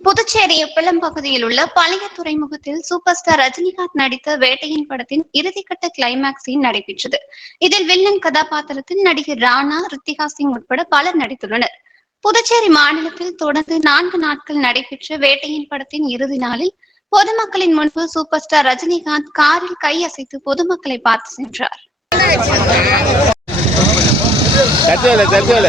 புதுச்சேரி உப்பளம் பகுதியில் உள்ள பழைய துறைமுகத்தில் சூப்பர் ஸ்டார் ரஜினிகாந்த் நடித்த வேட்டையின் படத்தின் இறுதிக்கட்ட கிளைமேக்ஸ் சீன் நடைபெற்றது. இதில் வில்லன் கதாபாத்திரத்தில் நடிகர் ராணா, ரித்திகா சிங் உட்பட பலர் நடித்துள்ளனர். புதுச்சேரி மாநிலத்தில் தொடர்ந்து 4 நாட்கள் நடைபெற்ற வேட்டையின் படத்தின் இறுதி நாளில் பொதுமக்களின் முன்பு சூப்பர் ஸ்டார் ரஜினிகாந்த் காரில் கை அசைத்து பொதுமக்களை பார்த்து சென்றார். தட்டுவல